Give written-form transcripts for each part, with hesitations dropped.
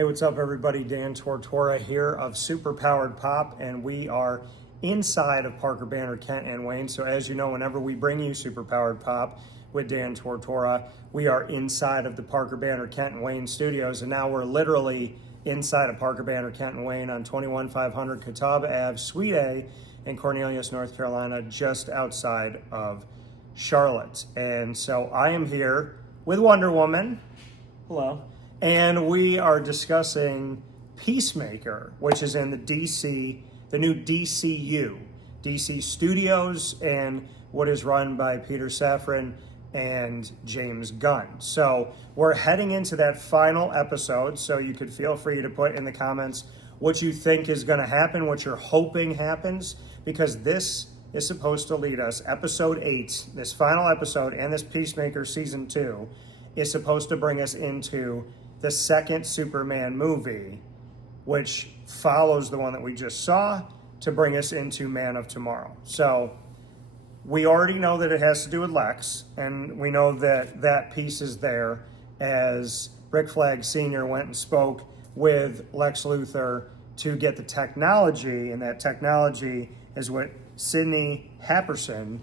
Hey, what's up, everybody? Dan Tortora here of Superpowered Pop, and we are inside of Parker Banner, Kent, and Wayne. So as you know, whenever we bring you Superpowered Pop with Dan Tortora, we are inside of the Parker Banner, Kent, and Wayne studios, and now we're literally inside of Parker Banner, Kent, and Wayne on 21500 Catawba Ave, Suite A in Cornelius, North Carolina, just outside of Charlotte. And so I am here with Wonder Woman. Hello. And we are discussing Peacemaker, which is in the new DCU, DC Studios, and what is run by Peter Safran and James Gunn. So we're heading into that final episode, so you could feel free to put in the comments what you think is going to happen, what you're hoping happens, because this is supposed to lead us, episode 8, this final episode, and this Peacemaker season 2, is supposed to bring us into the second Superman movie, which follows the one that we just saw, to bring us into Man of Tomorrow. So we already know that it has to do with Lex, and we know that that piece is there as Rick Flag Sr. went and spoke with Lex Luthor to get the technology, and that technology is what Sidney Happerson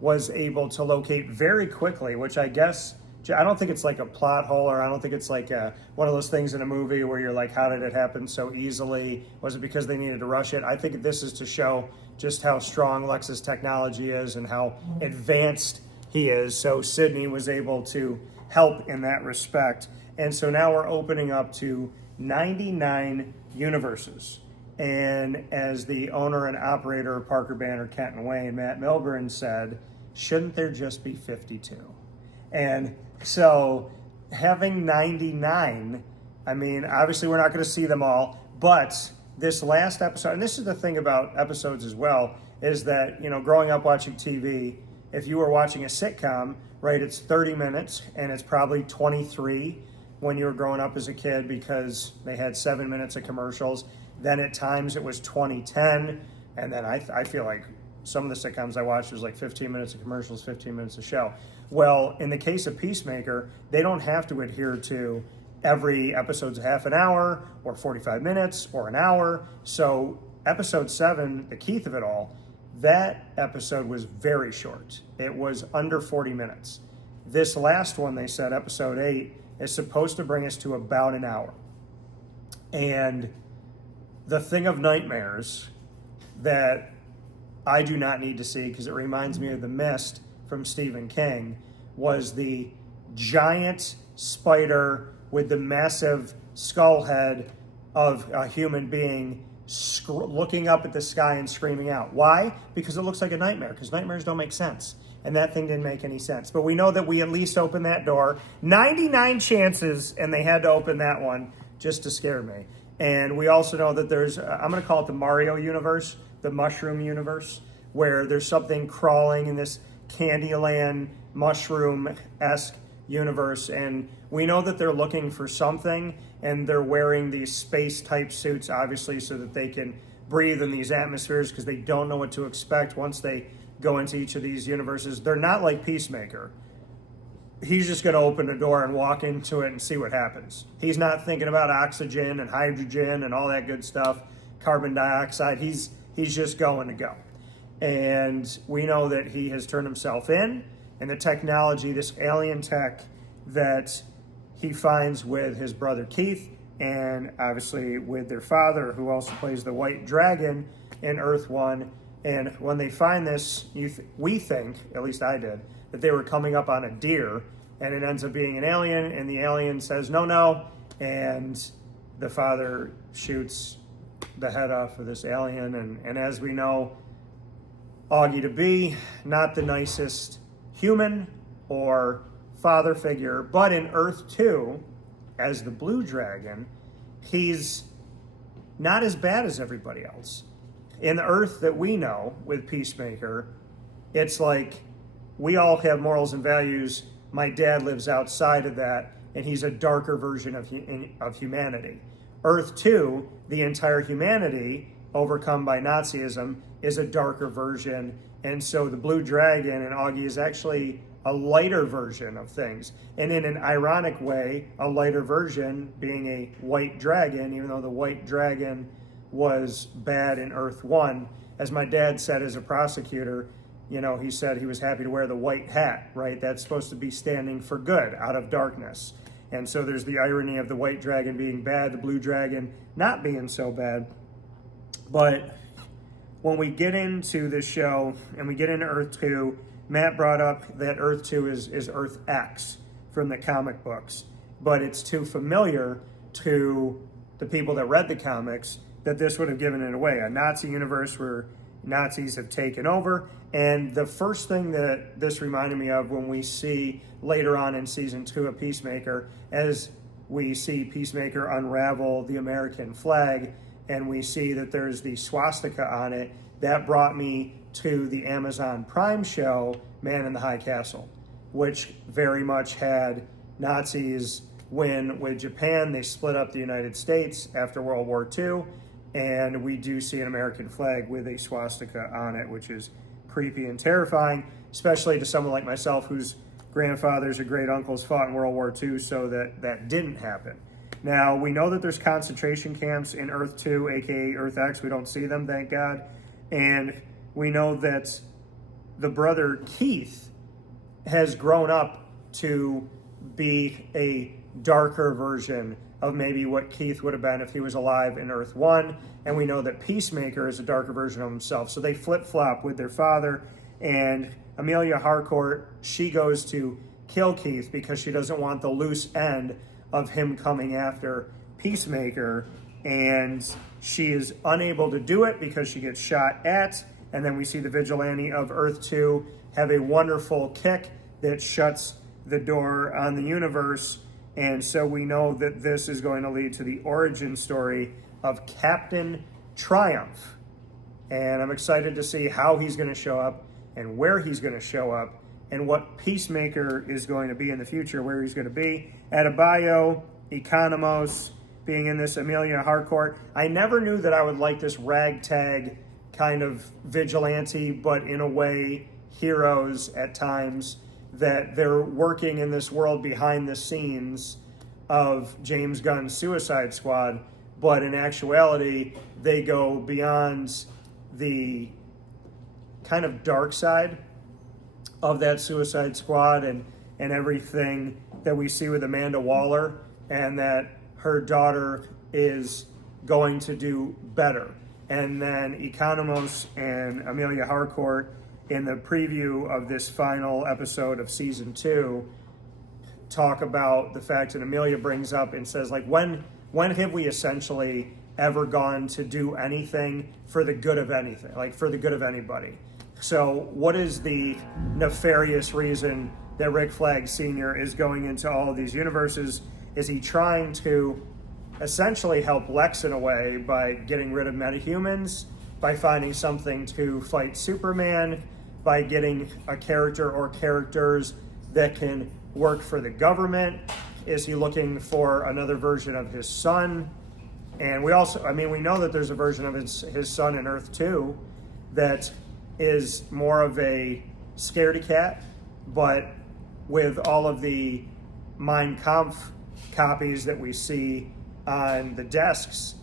was able to locate very quickly, which I guess, I don't think it's like a plot hole, or I don't think it's like one of those things in a movie where you're like, how did it happen so easily? Was it because they needed to rush it? I think this is to show just how strong Lex's technology is and how advanced he is. So Sidney was able to help in that respect. And so now we're opening up to 99 universes. And as the owner and operator of Parker Banner, Kent and Wayne, Matt Milgren, said, shouldn't there just be 52? And so having 99, I mean, obviously we're not going to see them all, but this last episode, and this is the thing about episodes as well, is that, you know, growing up watching TV, if you were watching a sitcom, right, it's 30 minutes, and it's probably 23 when you were growing up as a kid because they had 7 minutes of commercials. Then at times it was 2010, and then I feel like some of the sitcoms I watched was like 15 minutes of commercials, 15 minutes of show. Well, in the case of Peacemaker, they don't have to adhere to every episode's half an hour or 45 minutes or an hour. So episode 7, the Keith of it all, that episode was very short. It was under 40 minutes. This last one, they said, episode 8, is supposed to bring us to about an hour. And the thing of nightmares that I do not need to see, because it reminds me of The Mist from Stephen King, was the giant spider with the massive skull head of a human being looking up at the sky and screaming out. Why? Because it looks like a nightmare, because nightmares don't make sense. And that thing didn't make any sense. But we know that we at least opened that door. 99 chances, and they had to open that one just to scare me. And we also know that there's, I'm going to call it the Mario universe, the mushroom universe, where there's something crawling in this Candyland mushroom-esque universe, and we know that they're looking for something, and they're wearing these space-type suits, obviously, so that they can breathe in these atmospheres, because they don't know what to expect once they go into each of these universes. They're not like Peacemaker. He's just going to open a door and walk into it and see what happens. He's not thinking about oxygen and hydrogen and all that good stuff, carbon dioxide. He's just going to go. And we know that he has turned himself in, and the technology, this alien tech that he finds with his brother Keith, and obviously with their father, who also plays the White Dragon in Earth 1. And when they find this, we think, at least I did, that they were coming up on a deer, and it ends up being an alien, and the alien says, no, and the father shoots the head off of this alien, and as we know, Augie to be not the nicest human or father figure, but in Earth 2, as the Blue Dragon, he's not as bad as everybody else. In the Earth that we know with Peacemaker, it's like we all have morals and values. My dad lives outside of that, and he's a darker version of humanity. Earth 2, the entire humanity, overcome by Nazism, is a darker version. And so the Blue Dragon and Augie is actually a lighter version of things. And in an ironic way, a lighter version being a white dragon, even though the white dragon was bad in Earth 1. As my dad said as a prosecutor, he said he was happy to wear the white hat, right? That's supposed to be standing for good out of darkness. And so there's the irony of the white dragon being bad, the blue dragon not being so bad. But when we get into this show and we get into Earth 2, Matt brought up that Earth 2 is Earth X from the comic books, but it's too familiar to the people that read the comics that this would have given it away. A Nazi universe where Nazis have taken over. And the first thing that this reminded me of when we see later on in season 2 of Peacemaker, as we see Peacemaker unravel the American flag and we see that there's the swastika on it, that brought me to the Amazon Prime show, Man in the High Castle, which very much had Nazis win with Japan. They split up the United States after World War II, and we do see an American flag with a swastika on it, which is creepy and terrifying, especially to someone like myself whose grandfathers or great uncles fought in World War II, so that didn't happen. Now, we know that there's concentration camps in Earth 2, aka Earth X. We don't see them, thank God. And we know that the brother Keith has grown up to be a darker version of maybe what Keith would have been if he was alive in Earth 1. And we know that Peacemaker is a darker version of himself. So they flip-flop with their father. And Amelia Harcourt, she goes to kill Keith because she doesn't want the loose end of him coming after Peacemaker. And she is unable to do it because she gets shot at. And then we see the vigilante of Earth 2 have a wonderful kick that shuts the door on the universe. And so we know that this is going to lead to the origin story of Captain Triumph. And I'm excited to see how he's going to show up and where he's going to show up and what Peacemaker is going to be in the future, where he's going to be. Adebayo, Economos, being in this, Amelia Harcourt. I never knew that I would like this ragtag kind of vigilante, but in a way, heroes at times, that they're working in this world behind the scenes of James Gunn's Suicide Squad, but in actuality, they go beyond the kind of dark side of that Suicide Squad and everything that we see with Amanda Waller, and that her daughter is going to do better. And then Economos and Amelia Harcourt, in the preview of this final episode of season 2, talk about the fact that Amelia brings up and says, like, when have we essentially ever gone to do anything for the good of anything, like for the good of anybody? So what is the nefarious reason that Rick Flag Sr. is going into all of these universes? Is he trying to essentially help Lex in a way by getting rid of metahumans, by finding something to fight Superman, by getting a character or characters that can work for the government? Is he looking for another version of his son? And we know that there's a version of his son in Earth 2 that is more of a scaredy cat, but with all of the Mein Kampf copies that we see on the desks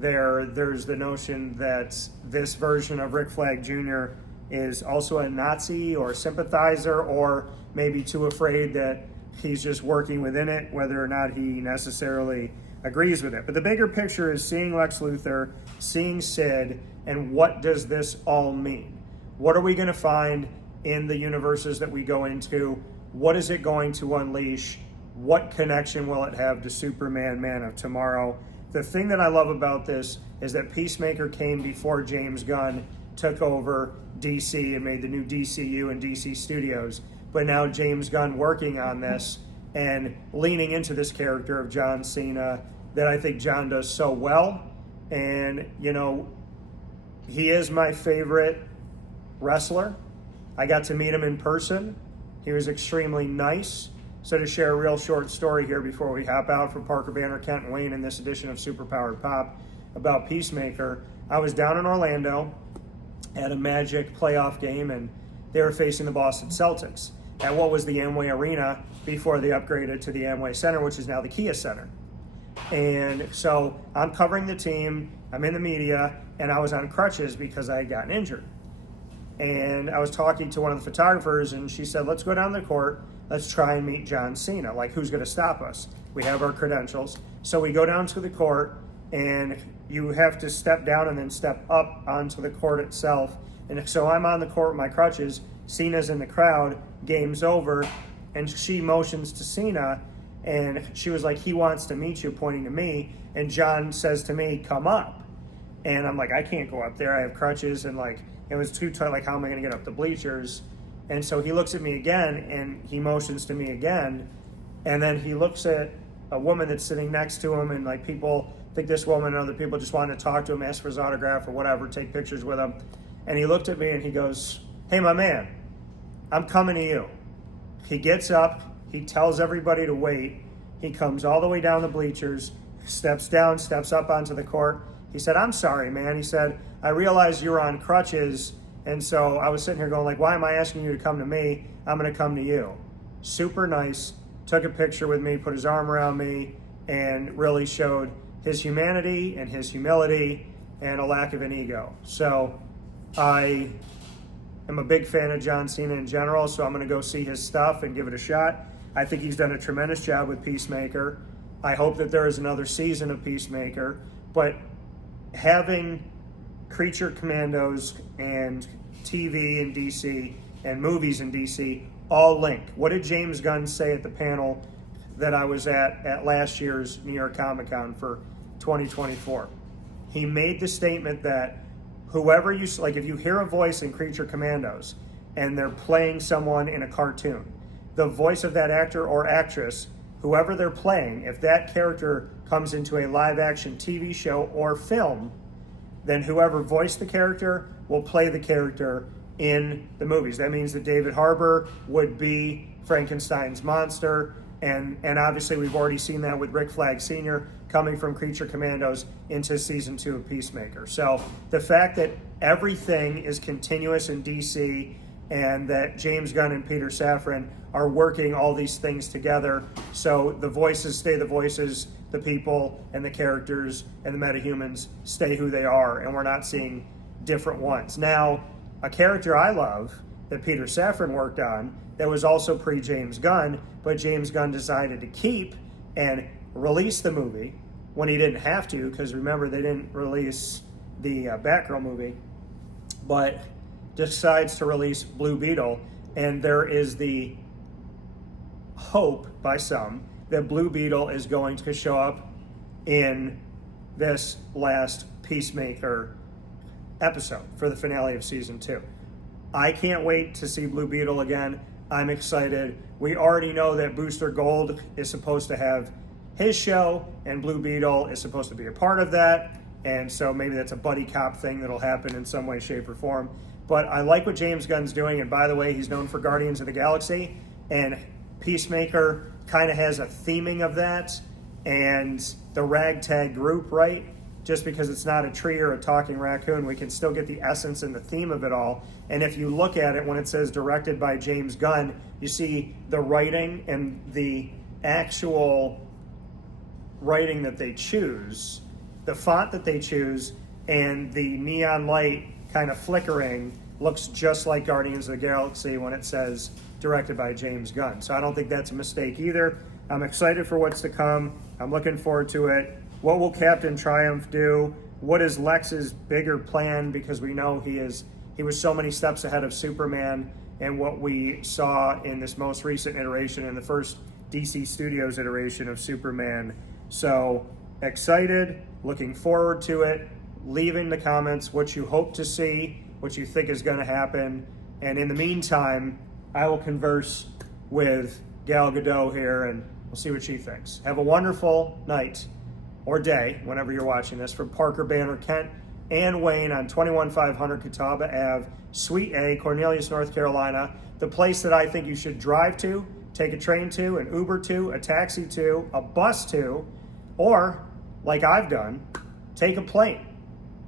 there's the notion that this version of Rick Flag Jr. is also a Nazi or sympathizer, or maybe too afraid that he's just working within it, whether or not he necessarily agrees with it. But the bigger picture is seeing Lex Luthor, seeing Sid, and what does this all mean? What are we going to find in the universes that we go into? What is it going to unleash? What connection will it have to Superman, Man of Tomorrow? The thing that I love about this is that Peacemaker came before James Gunn took over DC and made the new DCU and DC Studios. But now James Gunn working on this and leaning into this character of John Cena that I think John does so well. And, he is my favorite wrestler. I got to meet him in person. He was extremely nice. So to share a real short story here before we hop out from Parker Banner, Kent, and Wayne in this edition of Superpowered Pop about Peacemaker, I was down in Orlando at a Magic playoff game, and they were facing the Boston Celtics. at what was the Amway Arena before they upgraded to the Amway Center, which is now the Kia Center. And so I'm covering the team, I'm in the media, and I was on crutches because I had gotten injured. And I was talking to one of the photographers, and she said, let's go down the court, let's try and meet John Cena. Like, who's going to stop us? We have our credentials. So we go down to the court, and you have to step down and then step up onto the court itself. And so I'm on the court with my crutches, Cena's in the crowd, game's over, and she motions to Cena, and she was like, he wants to meet you, pointing to me, and John says to me, come up. And I'm like, I can't go up there, I have crutches, and like, it was too tight, like, how am I gonna get up the bleachers? And so he looks at me again, and he motions to me again, and then he looks at a woman that's sitting next to him, and like, people think this woman and other people just wanted to talk to him, ask for his autograph or whatever, take pictures with him. And he looked at me and he goes, hey, my man, I'm coming to you. He gets up, he tells everybody to wait. He comes all the way down the bleachers, steps down, steps up onto the court. He said, I'm sorry, man. He said, I realized you were on crutches, and so I was sitting here going like, why am I asking you to come to me? I'm gonna come to you. Super nice, took a picture with me, put his arm around me, and really showed his humanity and his humility and a lack of an ego. So I am a big fan of John Cena in general, so I'm gonna go see his stuff and give it a shot. I think he's done a tremendous job with Peacemaker. I hope that there is another season of Peacemaker, but having Creature Commandos and TV in DC and movies in DC all link. What did James Gunn say at the panel that I was at last year's New York Comic Con for 2024? He made the statement that whoever you, like if you hear a voice in Creature Commandos and they're playing someone in a cartoon, the voice of that actor or actress, whoever they're playing, if that character comes into a live action TV show or film, then whoever voiced the character will play the character in the movies. That means that David Harbour would be Frankenstein's monster, and obviously we've already seen that with Rick Flag Sr. coming from Creature Commandos into season 2 of Peacemaker. So the fact that everything is continuous in DC and that James Gunn and Peter Safran are working all these things together so the voices stay the voices, the people and the characters and the metahumans stay who they are, and we're not seeing different ones. Now, a character I love that Peter Safran worked on that was also pre-James Gunn, but James Gunn decided to keep and release the movie when he didn't have to, because remember, they didn't release the Batgirl movie, but decides to release Blue Beetle, and there is the hope by some that Blue Beetle is going to show up in this last Peacemaker episode for the finale of season 2. I can't wait to see Blue Beetle again. I'm excited. We already know that Booster Gold is supposed to have his show, and Blue Beetle is supposed to be a part of that, and so maybe that's a buddy cop thing that'll happen in some way, shape, or form. But I like what James Gunn's doing, and by the way, he's known for Guardians of the Galaxy, and Peacemaker kind of has a theming of that, and the ragtag group, right? Just because it's not a tree or a talking raccoon, we can still get the essence and the theme of it all. And if you look at it, when it says directed by James Gunn, you see the writing and the actual writing that they choose, the font that they choose, and the neon light kind of flickering looks just like Guardians of the Galaxy when it says directed by James Gunn. So I don't think that's a mistake either. I'm excited for what's to come. I'm looking forward to it. What will Captain Triumph do? What is Lex's bigger plan? Because we know he was so many steps ahead of Superman and what we saw in this most recent iteration, in the first DC Studios iteration of Superman. So excited, looking forward to it. Leave in the comments what you hope to see, what you think is going to happen. And in the meantime, I will converse with Gal Gadot here and we'll see what she thinks. Have a wonderful night or day, whenever you're watching this, from Parker, Banner, Kent, and Wayne on 21500 Catawba Ave, Suite A, Cornelius, North Carolina, the place that I think you should drive to, take a train to, an Uber to, a taxi to, a bus to, or, like I've done, take a plane.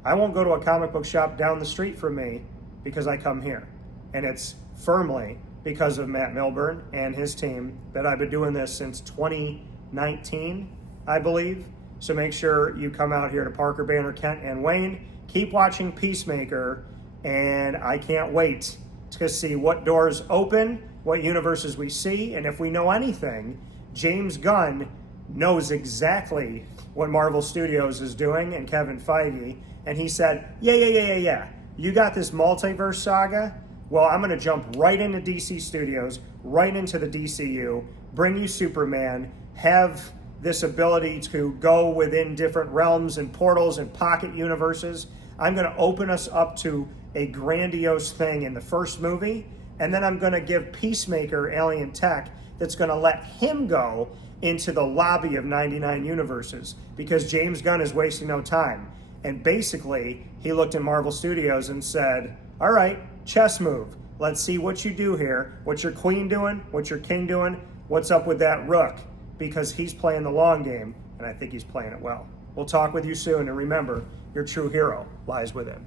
I won't go to a comic book shop down the street from me because I come here. And it's firmly because of Matt Milburn and his team that I've been doing this since 2019, I believe. So make sure you come out here to Parker, Banner, Kent, and Wayne. Keep watching Peacemaker, and I can't wait to see what doors open, what universes we see, and if we know anything, James Gunn knows exactly what Marvel Studios is doing and Kevin Feige, and he said, yeah. You got this multiverse saga? Well, I'm going to jump right into DC Studios, right into the DCU, bring you Superman, have this ability to go within different realms and portals and pocket universes. I'm going to open us up to a grandiose thing in the first movie, and then I'm going to give Peacemaker alien tech that's going to let him go into the lobby of 99 universes, because James Gunn is wasting no time. And basically, he looked at Marvel Studios and said, all right, chess move. Let's see what you do here. What's your queen doing? What's your king doing? What's up with that rook? Because he's playing the long game, and I think he's playing it well. We'll talk with you soon, and remember, your true hero lies within.